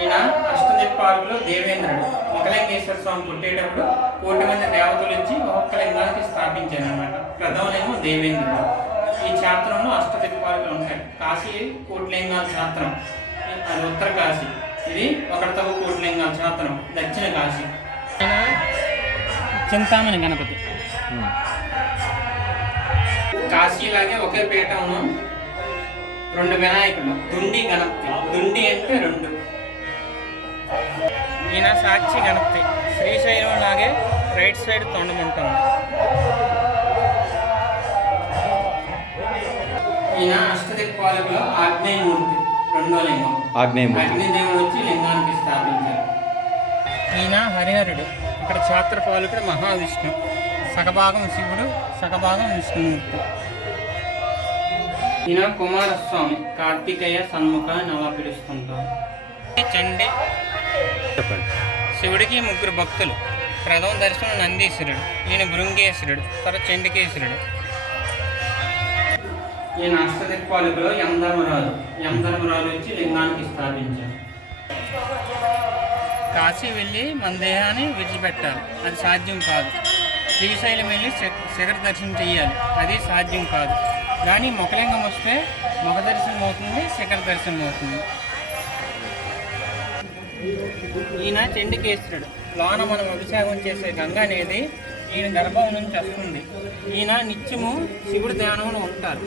ఈయన అష్టదిక్పాలకులు దేవేంద్రుడు మొగలింగేశ్వర స్వామి పుట్టేటప్పుడు కోటి మంది దేవతలు ఇచ్చి ఒక్కొక్క లింగానికి స్థాపించారు అనమాట ప్రథమ దేవేంద్రుడు. ఈ క్షేత్రంలో అష్టదిక్పాలకులు ఉంటాయి. కాశీ కోటిలింగాల క్షేత్రం. అది ఉత్తర కాశీ. ఇది తగు కోటిలింగాల క్షేత్రం. దక్షిణ కాశీ. చింతామణి గణపతి. కాశీలాగే ఒకే పీఠంలో రెండు వినాయకులు. దుండి గణపతి. దుండి అంటే రెండు. ఈయన సాక్షి గణపతి. శ్రీశైలం లాగే రైట్ సైడ్ తొండం ఉంటుంది ఈయన అష్టదిక్పాలకులు ఆగ్నేయమూర్తి రెండో లింగం. ఆగ్నేయమూర్తి. అగ్నిదేవుడు వచ్చి లింగానికి స్థాపించారు. ఈయన హరిహరుడు. ఇక్కడ క్షేత్రపాలకుడు మహావిష్ణు సగభాగం శివుడు సగభాగం విష్ణుమూర్తి. ఈయన కుమారస్వామి కార్తికేయ సన్ముఖ అని అలా పిలుస్తుంటారు. చండి చెప్పండి. శివుడికి ముగ్గురు భక్తులు. ప్రథమ దర్శనం నందీశ్వరుడు ఈయన భృంగేశ్వరుడు తర్వాత చండికేశ్వరుడు. ఈయన అష్టదిక్పాలకులు యమధర్మరాజు యమధర్మరాజు వచ్చి లింగానికి స్థాపించారు. కాశీ వెళ్ళి మన దేహాన్ని విడిచిపెట్టాలి అది సాధ్యం కాదు. శ్రీశైలం వెళ్ళి శిఖర దర్శనం చేయాలి అది సాధ్యం కాదు. కానీ ముఖలింగం వస్తే ముఖ దర్శనం అవుతుంది శిఖర దర్శనం అవుతుంది. ఈయన చెండికేశ్వరుడు. లోన మనం అభిషేకం చేసే గంగ అనేది ఈయన గర్భం నుంచి వస్తుంది. ఈయన నిత్యము శివుడి ధ్యానంలో ఉంటారు.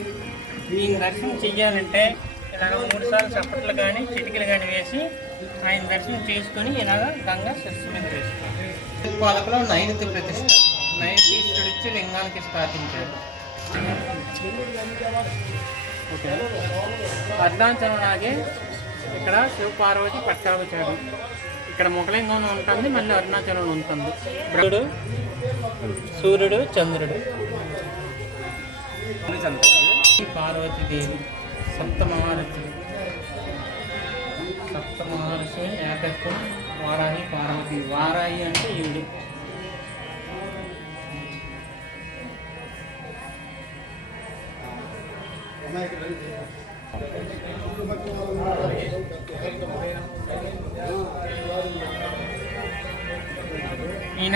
ఈయన దర్శనం చెయ్యాలంటే ఇలాగ మూడు సార్లు చప్పట్లు కానీ చిటికలు కానీ వేసి ఆయన దర్శనం చేసుకొని ఇలాగ గంగ శిస్సుమని చేస్తారు పాలకులో నైన్త్ ప్రతిష్ట నైరుతీశ్వరుడు ఇచ్చి లింగానికి స్థాపించారు. ఓకే. అర్ధాంచలం లాగే ఇక్కడ శివపార్వతి పట్టాభిషేకం ఇక్కడ ముఖలింగం ఉంటుంది మళ్ళీ అరుణాచలంలో ఉంటుంది. బ్రహ్ముడు సూర్యుడు చంద్రుడు. పార్వతీదేవి సప్త మహారథులు ఏకత్వం వారాహి పార్వతి. వారాహి అంటే ఈవిడు. ఈయన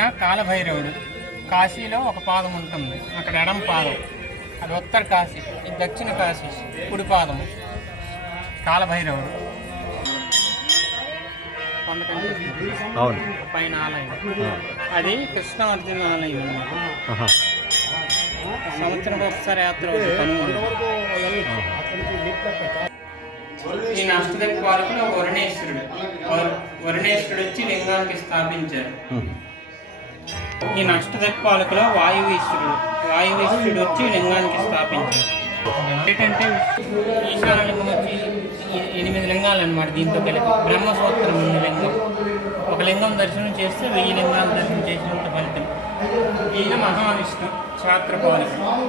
కాలభైరవుడు. కాశీలో ఒక పాదం ఉంటుంది. అక్కడ ఎడం పాదం. అది ఉత్తర కాశీ ఇది దక్షిణ కాశీ కుడి పాదం. కాలభైరవుడు. పైన ఆలయం. అది కృష్ణార్జున ఆలయం. అన్నమాట ఆహా. సంవత్సరం ఒకసారి యాత్ర అవుతుంది కనుమలు ఈ అష్టదక్ పాలకులు వరుణేశ్వరుడు. వరు- వరుణేశ్వరుడు వచ్చి లింగానికి స్థాపించారు. ఈ అష్టదిక్పాలకులో వాయువీశ్వరుడు. వాయువీశ్వరుడు వచ్చి లింగానికి స్థాపించారు. ఏంటంటే ఈశాన లింగం వచ్చి ఎనిమిది లింగాలు అనమాట దీంతో కలిపి. బ్రహ్మసూత్రం ఉన్న లింగం. ఒక లింగం దర్శనం చేస్తే వెయ్యి లింగాలు దర్శనం చేసినంత ఫలితం. ఈయన మహావిష్ణు క్షాత్రపాలకుడు